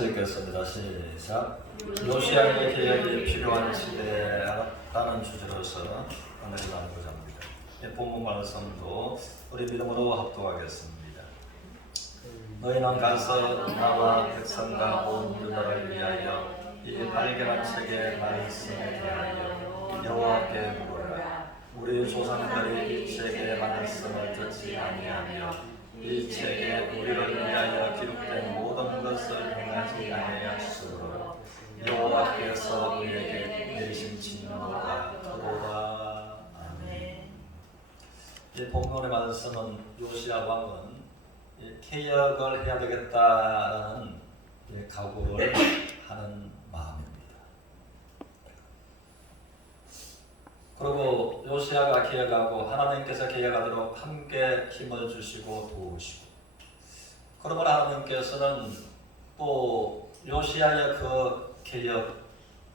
읽겠습니다. 시작. 요시야의 개혁이 필요한 시대라는 주제로서 오늘 나누고자 합니다. 본문 말씀도 우리 믿음으로 합독하겠습니다. 너희는 가서 나와 백성과 온 유다를 위하여 이 발견한 책의 말씀에 대하여 여호와께 물으라. 우리 조상들이 이 책의 말씀을 듣지 아니하며 이 책에 우리를 위하여 기록된 모든 것을 행하지 아니하였으므로 여호와께서 우리에게 내리신 진노가 크도다. 아멘. 이 본문의 말씀은 요시야 왕은 개혁을 해야 되겠다라는 각오를 하는 마음입니다. 그리고 요시야가 개혁하고 하나님께서 개혁하도록 함께 힘을 주시고 도우시고, 그러므로 하나님께서는 또 요시야의 그 개혁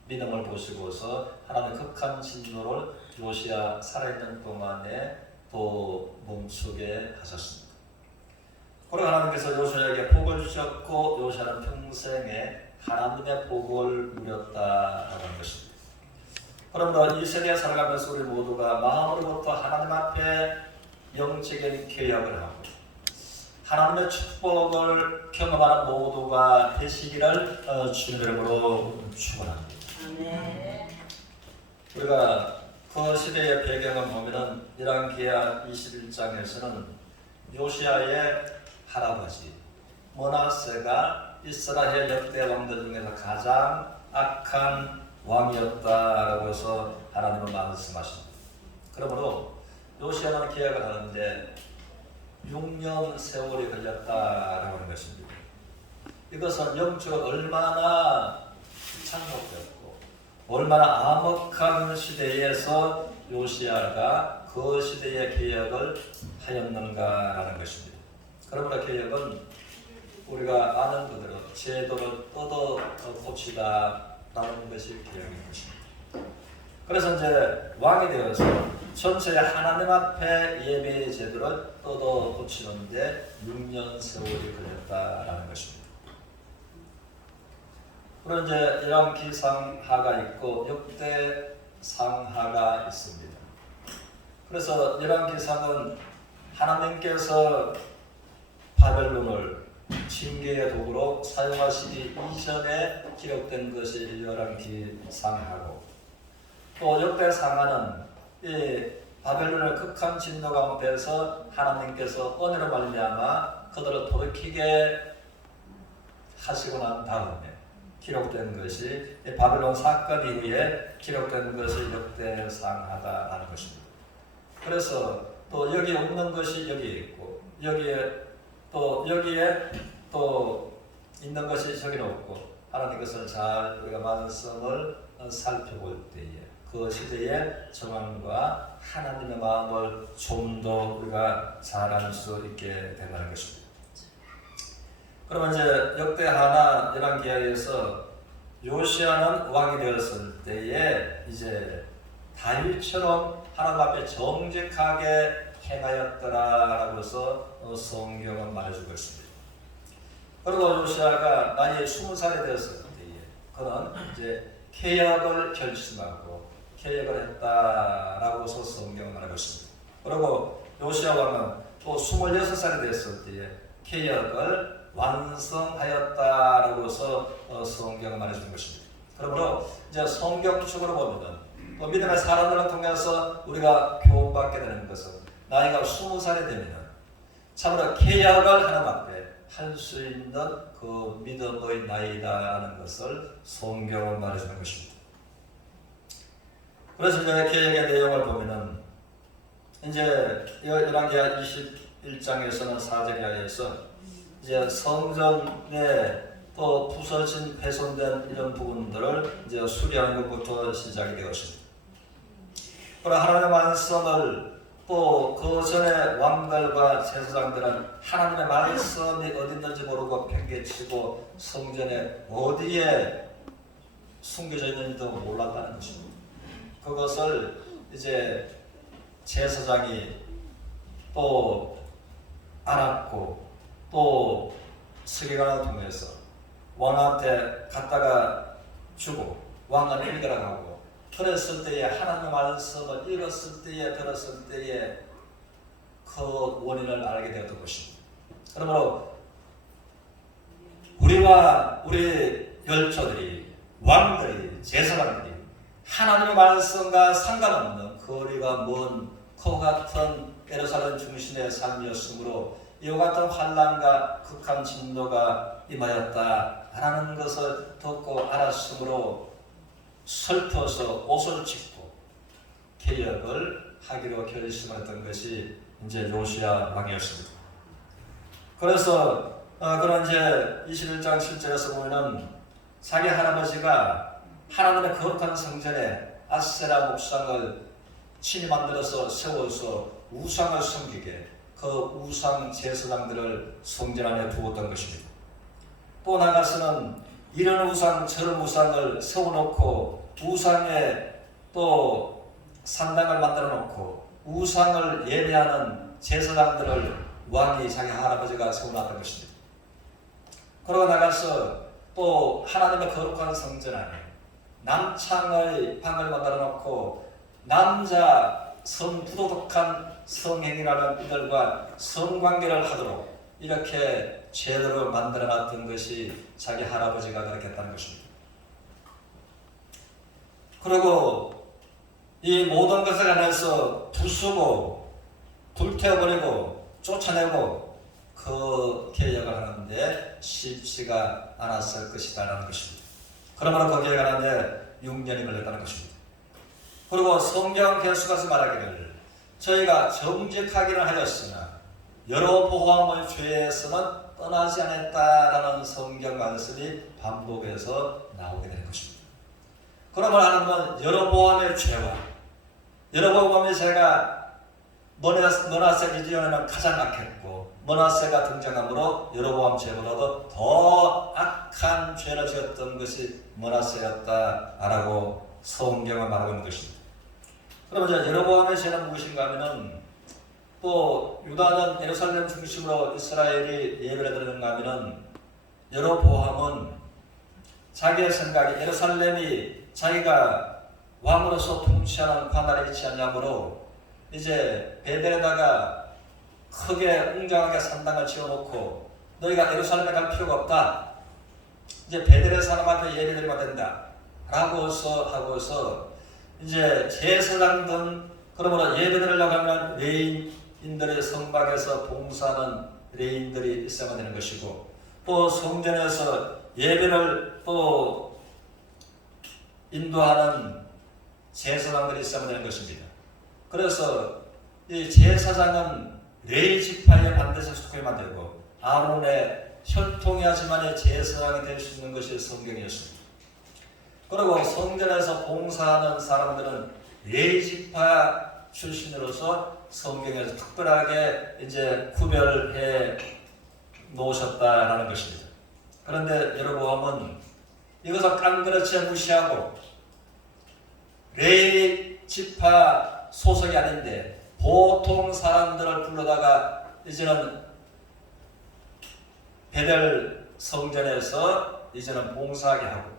믿음을 보시고서 하나님 극한 진노를 요시야 살아있는 동안에 또 멈추게 하셨습니다. 그리고 하나님께서 요시야에게 복을 주셨고 요시야는 평생에 하나님의 복을 누렸다라는 것입니다. 그러므로 이 세계에 살아가면서 우리 모두가 마음으로부터 하나님 앞에 영적인 개혁을 하고 하나님의 축복을 경험하는 모두가 되시기를 주님의 이름으로 축원합니다. 우리가 그 시대의 배경을 보면은 열왕기하 21장에서는 요시야의 할아버지 므낫세가 이스라엘 역대 왕들 중에서 가장 악한 왕이었다라고 해서 하나님은 말씀하십니다. 그러므로 요시야는 개혁을 하는데 6년 세월이 걸렸다라고 하는 것입니다. 이것은 영적으로 얼마나 창폭됐고 얼마나 암흑한 시대에서 요시야가 그 시대의 개혁을 하였는가라는 것입니다. 그러므로 개혁은 우리가 아는 그대로 제도를 뜯어 고치다 라는 것이 개혁인 것입니다. 그래서 이제 왕이 되어서 전체 하나님 앞에 예배 제도를 뜯어 고치는데 6년 세월이 걸렸다라는 것입니다. 그리고 이제 열왕기상하가 있고 역대상하가 있습니다. 그래서 열왕기상은 하나님께서 바벨론을 징계의 도구로 사용하시기 이전에 기록된 것이 열왕기상하고, 또 역대상하는 이 바벨론의 극한 진노 가운데서 하나님께서 은혜로 말미암아 그들을 돌이키게 하시고 난 다음에 기록된 것이 바벨론 사건 이후에 기록된 것이 역대상하다라는 것입니다. 그래서 또 여기 없는 것이 여기에 있고 여기에 또 있는 것이 저기는 없고, 하나님 것을 잘 우리가 말씀을 살펴볼 때에 그 시대의 정황과 하나님의 마음을 좀 더 우리가 잘 알 수 있게 된다는 것입니다. 그러면 이제 역대하나 열왕기하에서 요시야는 왕이 되었을 때에 이제 다윗처럼 하나님 앞에 정직하게 행하였더라라고 해서 성경은 말해주고 있습니다. 그리고 요시야가 나이 20살이 되었을 때에 그는 이제 개혁을 결심하고 개혁을 했다라고 해서 성경은 말하고 있습니다. 그리고 요시야 왕은 또 26살이 됐을 때에 개혁을 완성하였다라고 해서 성경은 말해주는 것입니다. 그러므로 이제 성경적으로 보면은 또 믿음의 사람들을 통해서 우리가 교훈받게 되는 것은 나이가 20살이 되면 참으로 개혁을 하나님 앞에 할 수 있는 그 믿음의 나이다라는 것을 성경은 말해주는 것입니다. 그래서 이제 개혁의 내용을 보면은 이제 열왕기하 21장에서는 4절 이하에서 이제 성전에 또 부서진 훼손된 이런 부분들을 이제 수리하는 것부터 시작이 되었습니다. 그리고 하나님의 말씀을 또 그 전에 왕들과 제사장들은 하나님의 말씀이 어디 있는지 모르고 팽개치고 성전에 어디에 숨겨져 있는지도 몰랐다는 것입니다. 그것을 이제 제사장이 또 알았고 또 세계관을 통해서 왕한테 갖다가 주고 왕은 읽으라고 하고, 그랬을 때에 하나님의 말씀을 읽었을 때에 들었을 때에 그 원인을 알게 되었던 것입니다. 그러므로 우리와 우리 열조들이, 왕들이, 제사장들이 하나님의 말씀과 상관없는 거리가 먼 그와 같은 예루살렘 중심의 삶이었으므로 이와 같은 환난과 극한 진노가 임하였다라는 것을 듣고 알았으므로 슬퍼서 옷을 찢고 개혁을 하기로 결심했던 것이 이제 요시야 왕이었습니다. 그래서 그런 이제 21장 7절에서 보면은 자기 할아버지가 하나님의 거룩한 성전에 아세라 목상을 친히 만들어서 세워서 우상을 섬기게 그 우상 제사장들을 성전 안에 두었던 것입니다. 또 나가서는 이런 우상 저런 우상을 세워놓고 우상에 또 산당을 만들어 놓고 우상을 예배하는 제사장들을 왕이 자기 할아버지가 세워놨던 것입니다. 그러고 나가서 또 하나님의 거룩한 성전 안에 남창의 방을 만들어 놓고 남자 성부도덕한 성행이라는 이들과 성관계를 하도록 이렇게 제도를 만들어 놨던 것이 자기 할아버지가 그렇게 했다는 것입니다. 그리고 이 모든 것을 안에서 부수고 불태워버리고 쫓아내고 그 개혁을 하는데 쉽지가 않았을 것이다라는 것입니다. 그러므로 거기에 가는데 6년이 걸렸다는 것입니다. 그리고 성경 계수가서 말하기를 저희가 정직하기는 하였으나 여로보암의 죄에서는 떠나지 않았다라는 성경 말씀이 반복해서 나오게 되는 것입니다. 그러면 하나님은 여로보암의 죄와 여로보암의 죄가 머나세 기전에는 가장 악했고 머나세가 등장함으로 여로보암 죄보다도 더 악한 죄를 지었던 것이 머나세였다라고 성경은 말하고 있는 것입니다. 그러면 이제 여로보암의 죄는 무엇인가 하면은 또 유다는 예루살렘 중심으로 이스라엘이 예배를 드리는가 하면은 여로보암은 자기의 생각이 예루살렘이 자기가 왕으로서 통치하는 관할에 있지 않냐므로 이제 베델에다가 크게 웅장하게 산당을 지어놓고 너희가 예루살렘에 갈 필요가 없다. 이제 베델의 사람한테 예배드리면 된다. 라고서 하고서 이제 제사장들 그러므로 예배드리려고 하면 레인인들의 성막에서 봉사하는 레인들이 있어야만 되는 것이고 또 성전에서 예배를 또 인도하는 제사장들이 있어야만 되는 것입니다. 그래서 이 제사장은 레위 지파에 반드시 속해야만 되고 아론의 혈통이야지만이 제사장이 될 수 있는 것이 성경이었습니다. 그리고 성전에서 봉사하는 사람들은 레위 지파 출신으로서 성경에서 특별하게 이제 구별해 놓으셨다라는 것입니다. 그런데 여로보암은 이것을 깡그렇게 무시하고 레위 지파 소속이 아닌데 보통 사람들을 불러다가 이제는 베델 성전에서 이제는 봉사하게 하고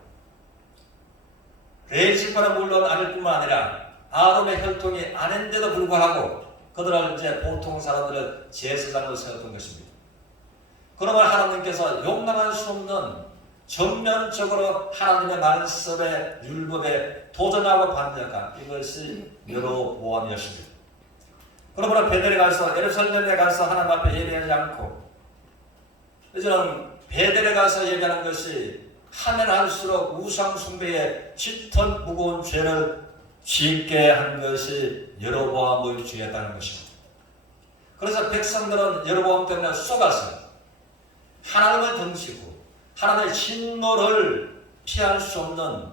레위 지파는 물론 아닐 뿐만 아니라 아론의 혈통이 아닌데도 불구하고 그들을 이제 보통 사람들을 제사장으로 세웠던 것입니다. 그러면 하나님께서 용납할 수 없는 전면적으로 하나님의 말씀의 율법에 도전하고 반대한 이것이 여로보암이었습니다. 그러므로 베델에 가서 예루살렘에 가서 하나님 앞에 예배하지 않고 이제는 베델에 가서 예배하는 것이 하면 할수록 우상 숭배에 짙은 무거운 죄를 짓게 한 것이 여로보암의 죄였다는 것입니다. 그래서 백성들은 여로보암 때문에 쏘가서 하나님을 덩치고 하나님의 진노를 피할 수 없는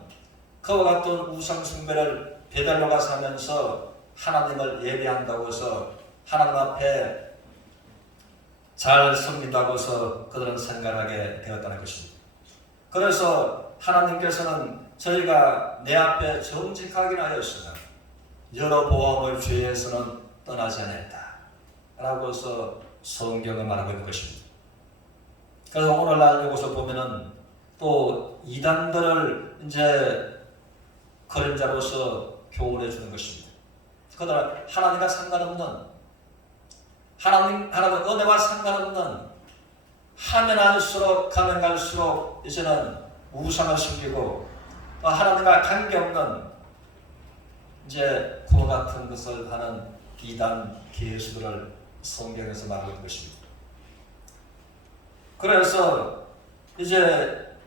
그와 같은 우상 숭배를 베델로 가서 하면서 하나님을 예배한다고 해서 하나님 앞에 잘 섬긴다고 해서 그들은 생각하게 되었다는 것입니다. 그래서 하나님께서는 저희가 내 앞에 정직하긴 하였으나 여로보암의 죄에서는 떠나지 않았다 라고 해서 성경을 말하고 있는 것입니다. 그래서 오늘날 이곳을 보면은 또 이단들을 이제 그림자로서 교훈해 주는 것입니다. 그러나 하나님과 상관없는 하나님의 은혜와 상관없는 하면 할수록 가면 갈수록 이제는 우상을 숨기고 하나님과 관계없는 이제 그와 같은 것을 하는 이단 개수들을 성경에서 말하고 있는 것입니다. 그래서 이제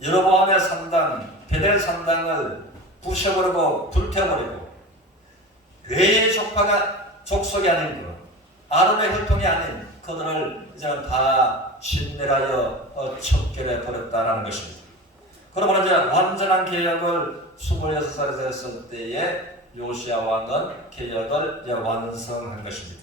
여로보암의 산당 베델 산당을 부셔버리고 불태워버리고 외의 족속이 아닌 것, 아론의 혈통이 아닌 그들을 이제는 다 진멸하여 척결해 버렸다라는 것입니다. 그러면 이제 완전한 개혁을 26살이 됐을 때에 요시야 왕은 개혁을 이제 완성한 것입니다.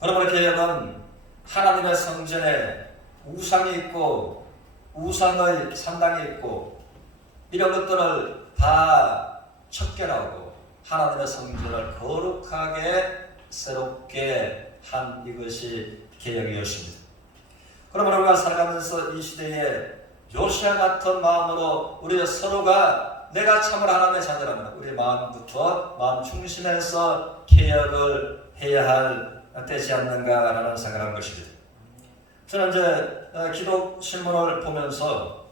그러면 개혁은 하나님의 성전에 우상이 있고 우상의 산당이 있고 이런 것들을 다 척결하고 하나님의 성전을 거룩하게 새롭게 한 이것이 개혁이었습니다. 그러면 우리가 살아가면서 이 시대에 요시야 같은 마음으로 우리 서로가 내가 참으로 하나님의 자녀라면 우리 마음부터 마음 중심에서 개혁을 해야 할 되지 않는가라는 생각을 한 것입니다. 저는 이제 기독 신문을 보면서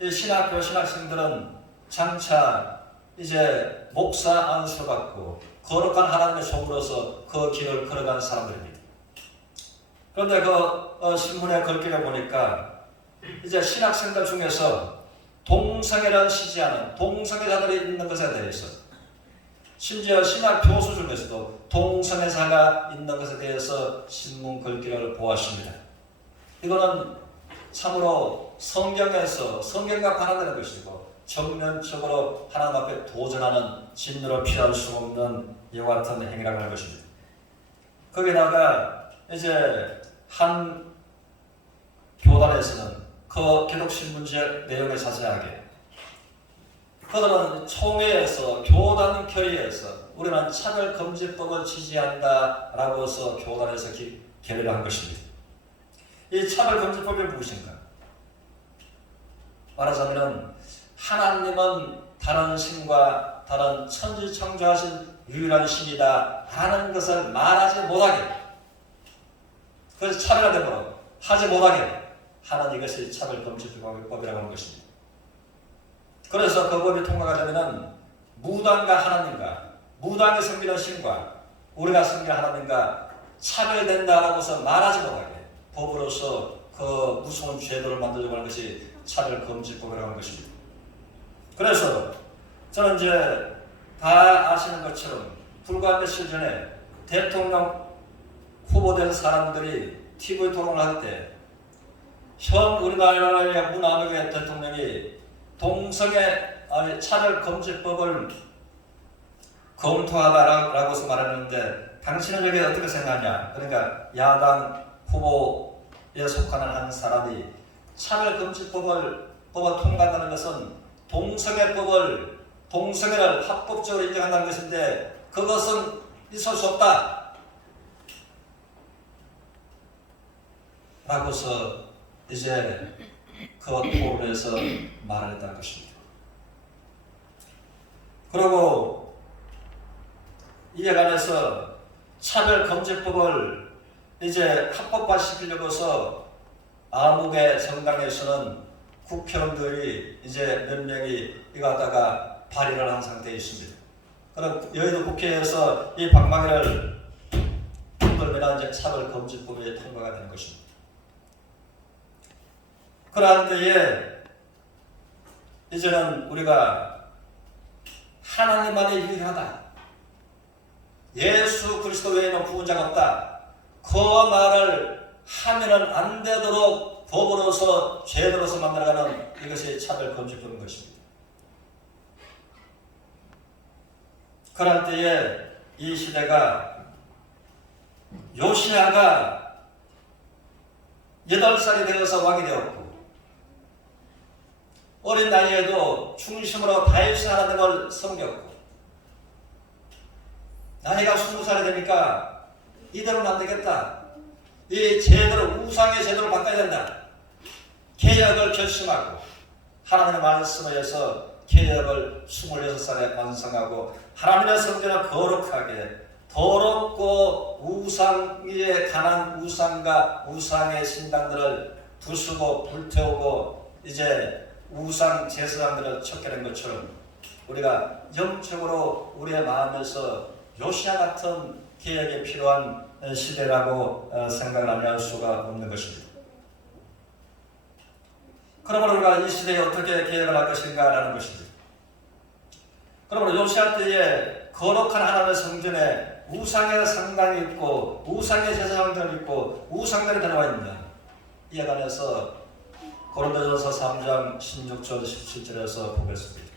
이 신학생들은 장차 이제 목사 안수를 받고 거룩한 하나님의 종으로서 그 길을 걸어간 사람들입니다. 그런데 그 신문의 글귀를 보니까 이제 신학생들 중에서 동성애를 지지하는 동성애자들이 있는 것에 대해서 심지어 신학 교수 중에서도 동성애자가 있는 것에 대해서 신문 글귀를 보았습니다. 이거는 참으로 성경에서 성경과 반하는 것이고 정면적으로 하나님 앞에 도전하는 진노로 피할 수 없는 이와 같은 행위라고 하는 것입니다. 거기다가 이제 한 교단에서는 그 기독신문제 내용을 자세하게 그들은 총회에서 교단 결의에서 우리는 차별금지법을 지지한다라고 해서 교단에서 결의를 한 것입니다. 이 차별금지법이 무엇인가? 말하자면 하나님은 다른 신과 다른 천지창조하신 유일한 신이다 하는 것을 말하지 못하게 그래서 차별화되므로 하지 못하게 하는 이것이 차별금지법이라고 하는 것입니다. 그래서 그 법이 통과가 되면 무당과 하나님과 무당이 섬기는 신과 우리가 섬기는 하나님과 차별된다라고 해서 말하지 못하게 법으로서 그 무서운 죄도를 만들려고 하는 것이 차별금지법이라고 하는 것입니다. 그래서 저는 이제 다 아시는 것처럼 불과 며칠 전에 대통령 후보된 사람들이 TV 토론을 할 때 현 우리나라의 문화무개 대통령이 동성애 차별금지법을 검토하다라고 해서 말했는데 당신은 여기에 어떻게 생각하냐? 그러니까 야당 후보에 속하는 한 사람이 차별금지법을 통과한다는 것은 동성애를 합법적으로 인정한다는 것인데 그것은 있을 수 없다 라고서 이제 그 토론에서 말을 했다는 것입니다. 그리고 이에 관해서 차별금지법을 이제 합법화시키려고 해서 아무개 정당에서는 국회의원들이 이제 몇 명이 이거 하다가 발의를 한 상태에 있습니다. 그럼 여의도 국회에서 이 방망이를 흔들면 이제 차별금지법이 통과가 되는 것입니다. 그러한 때에 이제는 우리가 하나님만이 유일하다. 예수 그리스도 외에는 구원자가 없다. 그 말을 하면은 안 되도록 법으로서 죄로서 만들어가는 이것이 차별금지법인 것입니다. 그럴 때에 이 시대가 요시야가 8살이 되어서 왕이 되었고 어린 나이에도 중심으로 다윗 하나님을 섬겼고 나이가 20살이 되니까 이대로는 안 되겠다. 이 제도를 우상의 제도를 바꿔야 된다. 개혁을 결심하고 하나님의 말씀을 위해서 개혁을 26살에 완성하고 하나님의 성전을 거룩하게 더럽고 우상에 관한 우상과 우상의 신당들을 부수고 불태우고 이제 우상 제사장들을 쫓겨낸 것처럼 우리가 영적으로 우리의 마음에서 요시야 같은 개혁이 필요한 시대라고 생각을 안 할 수가 없는 것입니다. 그러므로 우리가 이 시대에 어떻게 개혁을 할 것인가 라는 것입니다. 그러므로 요시야 때에 거룩한 하나님의 성전에 우상의 상당이 있고 우상의 제사장들이 있고 우상들이 들어와 있는 이에 관해서 고린도전서 3장 16절 17절에서 보겠습니다.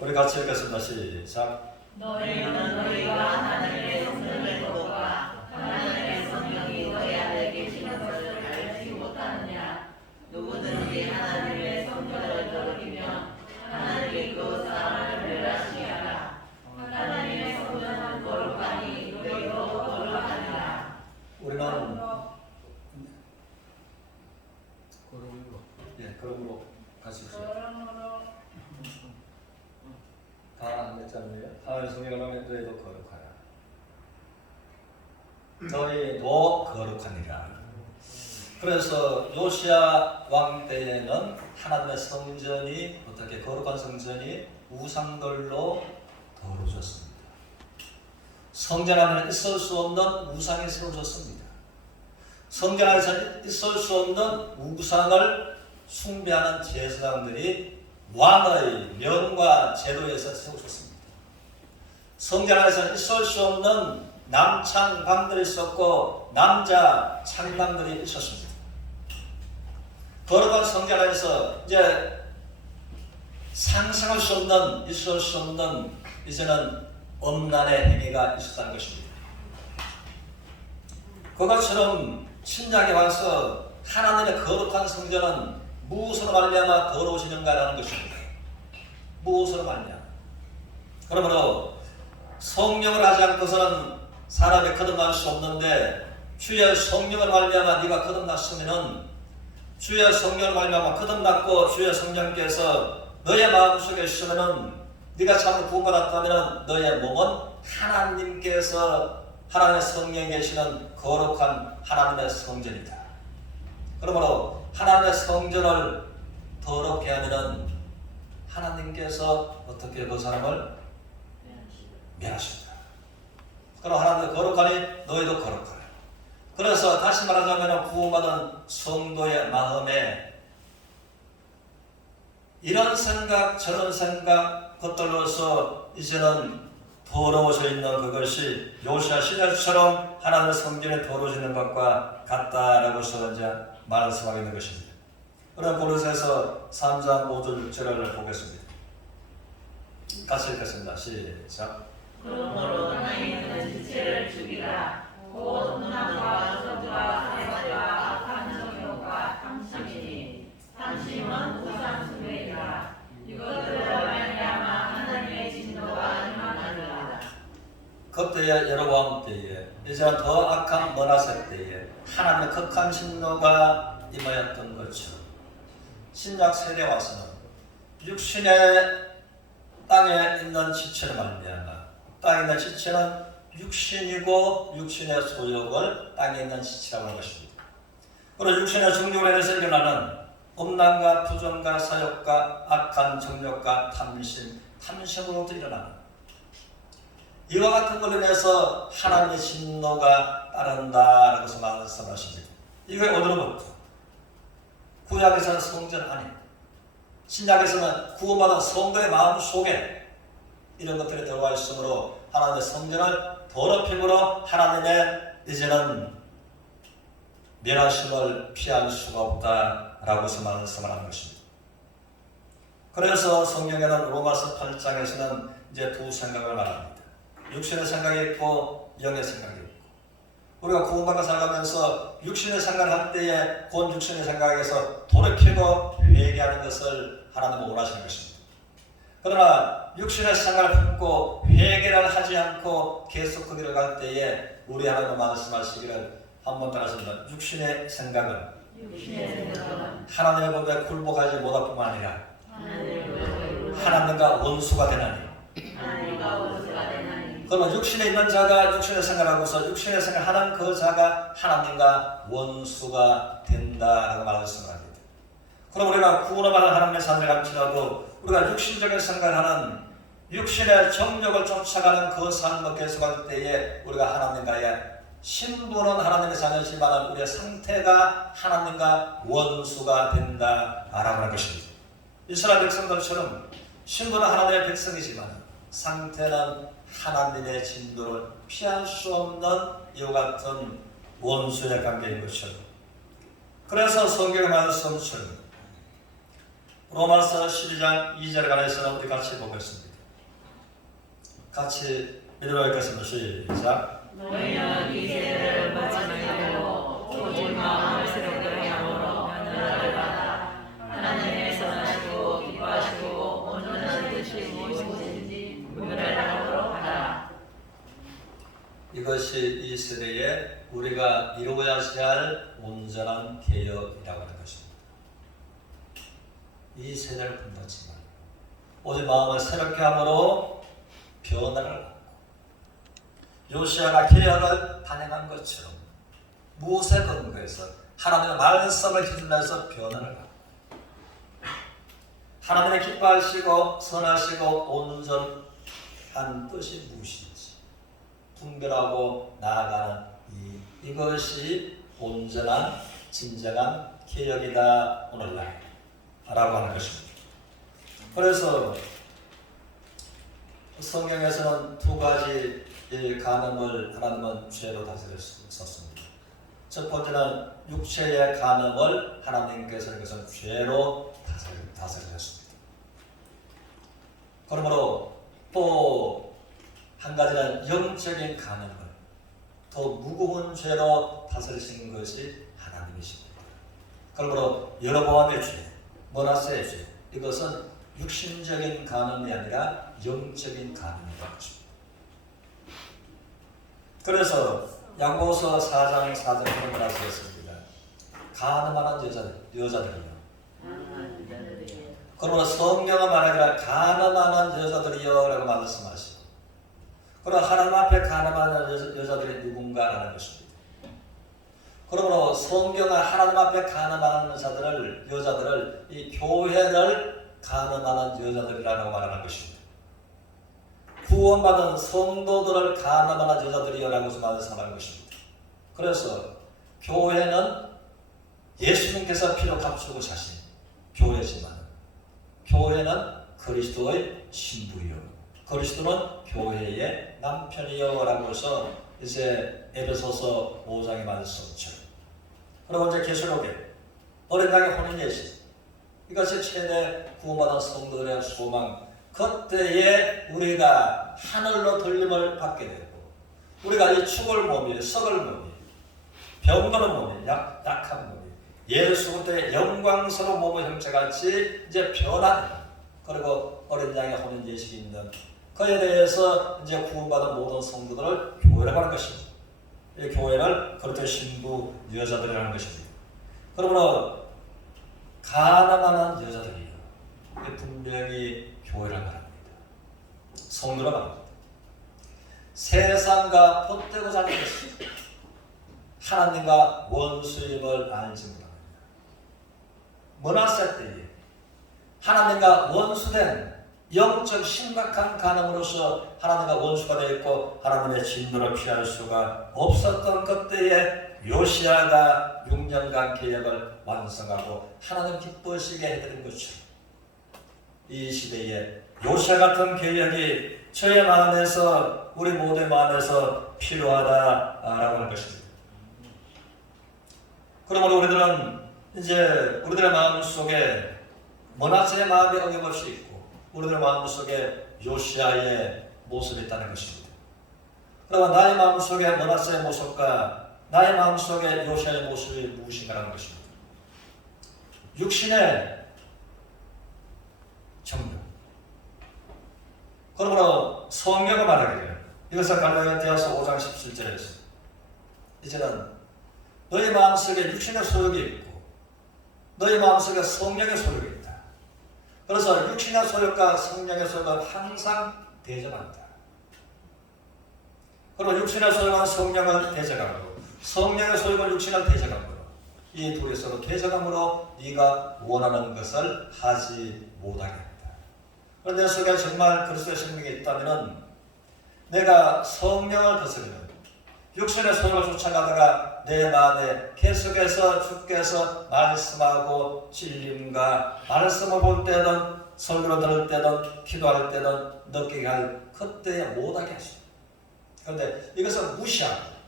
우리 같이 읽겠습니다. 시작. 너희는 너희가 하나님의 성전을 보고가 하나님의 성령이 너희 안에 계시는 것을 알지 못하느냐. 누구든지 하나님의 성전을 더럽히면 하나님이 그 사람을 멸하시게 하라. 하나님의 성전은 거룩하니 너희도 거룩하니라. 우리는 그러므로 같이 다몇 장이에요? 하나님의 성령을 하면 너희도 거룩하라. 너희도 거룩하니라. 그래서 요시야 왕 때에는 하나님의 성전이 어떻게 거룩한 성전이 우상들로 더러워졌습니다. 성전 안에는 있을 수 없는 우상이 세워졌습니다. 성전 안에서 있을 수 없는 우상을 숭배하는 제사장들이 왕의 명과 제도에서 세워졌습니다. 성전 안에서 있을 수 없는 남창방들이 있었고 남자 창남들이 있었습니다. 거룩한 성전 안에서 이제 상상할 수 없는 있을 수 없는 이제는 엄란의 행위가 있었다는 것입니다. 그것처럼 신약에 와서 하나님의 거룩한 성전은 무엇으로 말미암아 더러워지는가라는 것입니다. 무엇으로 말미암아. 그러므로 성령을 하지 않고서는 사람이 거듭날 수 없는데 주의 성령을 말미암아 네가 거듭났으면은 주의 성령을 말미암아 거듭났고 주의 성령께서 너의 마음속에 있으면은 네가 참으로 구원받았다면은 너의 몸은 하나님께서 하나님의 성령에 계시는 거룩한 하나님의 성전이다. 그러므로 하나님의 성전을 더럽게 하면은 하나님께서 어떻게 그 사람을 멸하신다. 그럼 하나님의 거룩하니 너희도 거룩하라. 그래서 다시 말하자면 구원받은 성도의 마음에 이런 생각 저런 생각 것들로서 이제는 더러워져 있는 그것이 요시야 시대처럼 하나님의 성전에 더러워지는 것과 같다라고서 이제 말씀하고 있는 것입니다. 그럼 고린도서 3장 5절 6절을 보겠습니다. 같이 읽겠습니다. 시작. 그러므로 너희는 지체를 죽이라. 곧 음란과 저주와 살인과 악한 정욕과 탐심이니 탐심은 우상 숭배이라. 이것들로 말미암아 하나님의 진노가 임하느니라. 그때의 여로보암 때에 이제 더 악한 므낫세 때에 하나님의 극한 진노가 임하였던 것처럼 신약 세대에 와서는 육신의 땅에 있는 지체를 말미암아 땅에 있는 지체는 육신이고 육신의 소욕을 땅에 있는 지체라고 하는 것입니다. 그리고 육신의 정욕으로 인해서 일어나는 음란과 부정과 사욕과 악한 정욕과 탐심으로부터 일어나는 이와 같은 걸로 인해서 하나님의 진노가 따른다라고 해서 말씀하십니다. 이게 어디로부터? 구약에서는 성전 안에, 신약에서는 구원받은 성도의 마음 속에 이런 것들이 들어와 있으므로 하나님의 성전을 더럽힘으로 하나님의 이제는 멸하심을 피할 수가 없다라고 해서 말씀을 하는 것입니다. 그래서 성경에는 로마서 8장에서는 이제 두 생각을 말합니다. 육신의 생각이 있고 영의 생각이 있고 우리가 구원받아 살아가면서 육신의 생각을 할 때에 곧 육신의 생각에서 돌이키고 회개하는 것을 하나님은 원하시는 것입니다. 그러나 육신의 생각을 품고 회개를 하지 않고 계속 그 길을 갈 때에 우리 하나님은 말씀하시기를 한번 따라서 육신의 생각은 육신의 생각은 하나님의 법에 굴복하지 못할 뿐만 아니라 하나님을 하나님과 원수가 되나니. 하나님과 원수가 되나니 그러면 육신에 있는 자가 육신의 생활하고서 육신의 생활하는 그 자가 하나님과 원수가 된다라고 말씀합니다. 그럼 우리가 구원을 받은 하나님의 자녀를 감치라도 우리가 육신적인 생각하는 육신의 정욕을 쫓아가는 그 삶을 계속할 때에 우리가 하나님과의 신분은 하나님의 자녀지만 우리의 상태가 하나님과 원수가 된다라고 하는 것입니다. 이스라엘 백성들처럼 신분은 하나님의 백성이지만 상태는 하나님의 진도를 피할 수 없는 이와 같은 원수의 관계인 것처럼, 그래서 성경의 말씀처럼 로마서 12장 2절에 관해서는 우리 같이 보겠습니다. 같이 믿으러 읽겠습니다. 시작. 너희는 이 세대를 받지 말고 오직 마음을 새롭게 함으로 변화를 받아 하나님의 선하시고 기뻐하시고 온전한 뜻이 무엇인지 분별하도록 하라. 이것이 이 세대에 우리가 이루어야지 할 온전한 개혁이라고 하는 것입니다. 이 세대를 분노하지 말고 오직 마음을 새롭게 함으로 변화를 받고, 요시아가 개혁을 단행한 것처럼 무엇에 근거해서 하나님의 말씀을 힘내서 변화를 받고, 하나님의 기뻐하시고 선하시고 온전한 뜻이 무엇인지 분별하고 나아가는 이것이 온전한 진정한 개혁이다 오늘날 라고 하는 것입니다. 그래서 성경에서는 두 가지 간음을 하나님은 죄로 다스렸습니다. 첫 번째는 육체의 간음을 하나님께서 이것은 죄로 다스렸습니다. 그러므로 또 한 가지는 영적인 간음을 더 무거운 죄로 다스리신 것이 하나님이십니다. 그러므로 여로보암의 죄, 므낫세의 죄, 이것은 육신적인 간음이 아니라 영적인 간음이라고 합니다. 그래서 야고보서 4장 4절에 그런 말씀했습니다. 간음하는 여자들이요. 그러나 성경은 말하기를 간음하는 여자들이요 라고 말씀하시고, 그러나 하나님 앞에 간음하는 여자들이 누군가라는 것입니다. 그러므로 성경은 하나님 앞에 간음하는 여자들을 이 교회를 간음하는 여자들이라고 말하는 것입니다. 구원받은 성도들을 간음하는 여자들이라고 말씀하는 것입니다. 그래서 교회는 예수님께서 피로 값주고 사신 교회지만 교회는 그리스도의 신부요, 그리스도는 교회의 남편이요 라고 해서 이제 에베소서 5장의 말씀처럼, 그리고 이제 계시록에 어린 양의 혼인 예식, 이것이 최대 구원받은 성도들의 소망, 그때에 우리가 하늘로 들림을 받게 되고, 우리가 이 죽을 몸이, 썩을 몸이, 병드는 몸이, 약한 몸이 예수 그리스도의 영광스러운 몸의 형체같이 이제 변화되는, 그리고 어린 양의 혼인 예식이 있는 그에 대해서 이제 구원받은 모든 성도들을 교회라고 하는 것입니다. 이 교회를 그리스도의 신부 여자들이라는 것입니다. 그러므로 가난한 여자들이요, 분명히 교회라고 합니다. 성도라고 합니다. 세상과 pot되고자 하는 것입니다. 하나님과 원수임을 알지 못합니다. 므낫세 때에 하나님과 원수된 영적 심각한 간음으로서 하나님과 원수가 되어 있고 하나님의 진노를 피할 수가 없었던 그때에 요시아가 6년간 개혁을 완성하고 하나님 기쁘시게 해드린 것처럼 이 시대에 요시아 같은 개혁이 저의 마음에서, 우리 모두의 마음에서 필요하다라고 하는 것입니다. 그러므로 우리들은 이제 우리들의 마음 속에 므낫세의 마음이 어김없이 있고 우리들의 마음속에 요시아의 모습이 있다는 것입니다. 그러면 나의 마음속에 므낫세의 모습과 나의 마음속에 요시아의 모습이 무엇인가라는 것입니다. 육신의 정욕. 그러므로 성경을 말하기를, 이것을 갈라디아서 5장 17절에 있습니다. 이제는 너희 마음속에 육신의 소욕이 있고 너희 마음속에 성령의 소욕이 있다. 그래서 육신의 소욕과 성령의 소욕은 항상 대적한다. 그리고 육신의 소욕은 성령을 대적하고 성령의 소욕은 육신을 대적하므로 이 둘이 서로 대적함으로 네가 원하는 것을 하지 못하게 한다. 그런데 내 속에 정말 그리스도의 생명이 있다면 내가 성령을 거스르면 육신의 소욕을 쫓아가다가 내 마음에 계속해서 주께서 말씀하고 진림과 말씀을 볼 때든 설교를 들을 때든 기도할 때든 느끼게 할 그때에 못하게 하십니다. 그런데 이것을 무시하고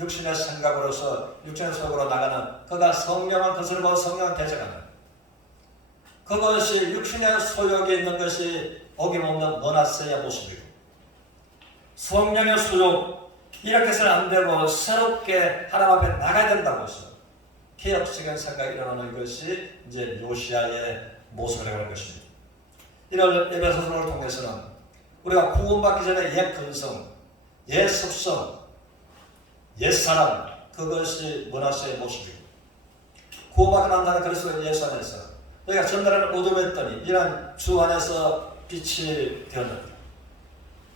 육신의 생각으로서 육신의 소욕으로 나가는 그가 성령을 거스르고 성령을 대적하는 그것이 육신의 소욕이 있는 것이 어김없는 머나세의 모습이고 성령의 소욕 이렇게 해서는 안 되고 새롭게 하나님 앞에 나가야 된다고 해서 개혁적인 생각이 일어나는 것이 이제 요시아의 모습이라고 하는 것입니다. 이런 에베소서를 통해서는 우리가 구원받기 전에 옛 근성, 옛 습성, 옛 사람 그것이 머나세의 모습이고 구원받고 난 다음에 그리스도 예수 안에서 너희가 전날에는 어둠했더니 이런 주 안에서 빛이 되었느니라.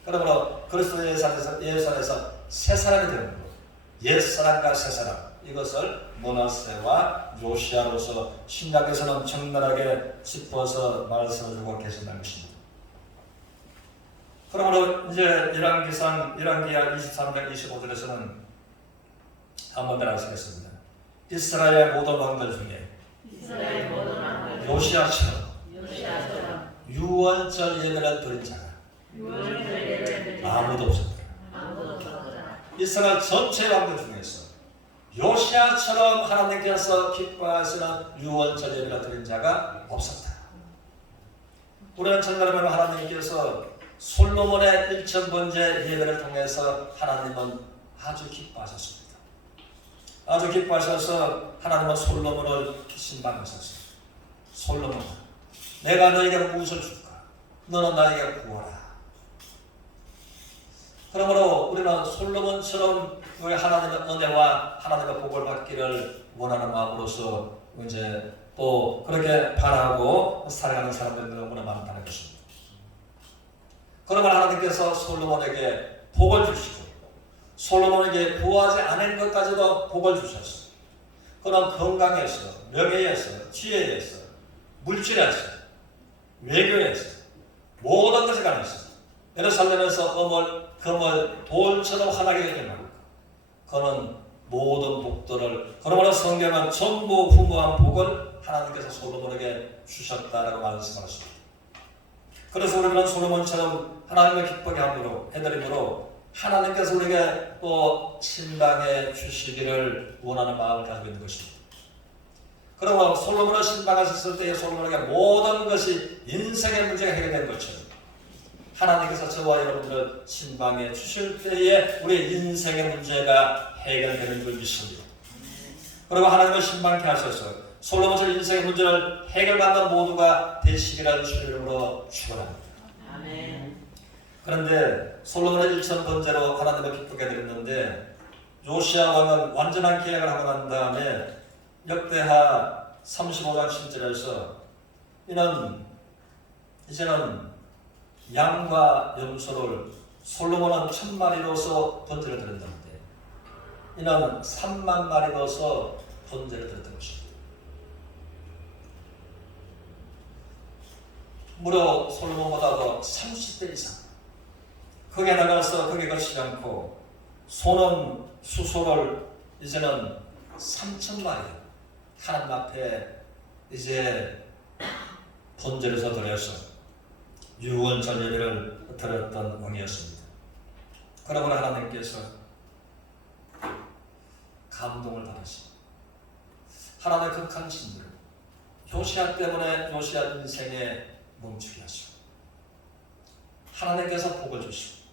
그러므로 그리스도 예수 안에서 새 사람이 되는 것, 옛 사람과 새 사람 이것을 머나세와 요시아로서 신약에서는 적나라하게 짚어서 말씀해주고 계신다는 것입니다. 그러므로 이제 열왕기상 23장 25절에서는 한번 더 나서겠습니다. 이스라엘 모든 왕들 중에 요시아처럼 유월절 예배를 드린 자가 아무도 없었다. 이스라엘 전체 왕들 중에서 요시아처럼 하나님께서 기뻐하시는 유월절 예배를 드린 자가 없었다. 우리는 전날에는 하나님께서 솔로몬의 일천번제 예배를 통해서 하나님은 아주 기뻐하셨습니다. 아주 기뻐하셔서 하나님은 솔로몬을 신방하셨어요. 솔로몬, 내가 너에게 무엇을 줄까? 너는 나에게 구하라. 그러므로 우리는 솔로몬처럼 우리 하나님의 은혜와 하나님의 복을 받기를 원하는 마음으로서 이제 또 그렇게 바라고 살아가는 사람들이 너무나 많다는 것입니다. 그러면 하나님께서 솔로몬에게 복을 주시고 솔로몬에게 구하지 않은 것까지도 복을 주셨어요. 그런 건강에서, 명예에서, 지혜에서, 물질에서, 외교에서 모든 것에 관해서 예루살렘에서 금을 돌처럼 환하게 되는 그는 모든 복들을 그러므로 성경은 전부 풍부한 복을 하나님께서 솔로몬에게 주셨다라고 말씀하셨습니다. 그래서 우리는 솔로몬처럼 하나님의 기쁘게 함으로 해드림으로 하나님께서 우리에게 또 신방해 주시기를 원하는 마음을 가지고 있는 것입니다. 그러면 솔로몬을 신방하셨을 때에 솔로몬에게 모든 것이 인생의 문제가 해결된 것처럼 하나님께서 저와 여러분들을 신방해 주실 때에 우리의 인생의 문제가 해결되는 줄 믿습니다. 그리고 하나님을 신방케 하셔서 솔로몬처럼 인생의 문제를 해결받는 모두가 되시기를 주의 이름으로 축원합니다. 아멘. 그런데 솔로몬의 일천번제로 하나님을 기쁘게 드렸는데 요시아 왕은 완전한 계약을 하고 난 다음에 역대하 35장 7절에서 이제는 양과 염소를 솔로몬은 1000마리로서 번제를 드렸는데 이는 3만 마리로서 번제를 드렸던 것입니다. 무려 솔로몬보다도 30배 이상 거기에 나가서 거기에 거치지 않고 소는 수소를 이제는 3000마리 하나님 앞에 이제 번제를 드려서 유월절 예배를 드렸던 왕이었습니다. 그러므로 하나님께서 감동을 받으시고 하나님의 극한 신들 요시아 때문에 요시아 인생에 멈추게 하시고 하나님께서 복을 주시고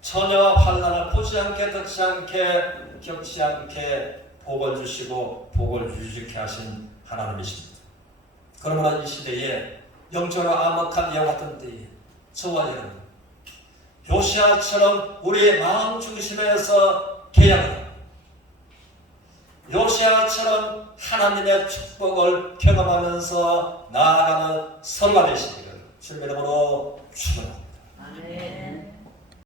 전혀 환난을 보지 않게 듣지 않게 겪지 않게 복을 주시고 복을 유지케 하신 하나님이십니다. 그러므로 이 시대에 영적으로 암흑한 예와 같은 때에 저와 여러분 요시아처럼 우리의 마음 중심에서 개혁을 요시아처럼 하나님의 축복을 경험하면서 나아가는 서로가 되시기를 주님의 이름으로 축원합니다. 아멘.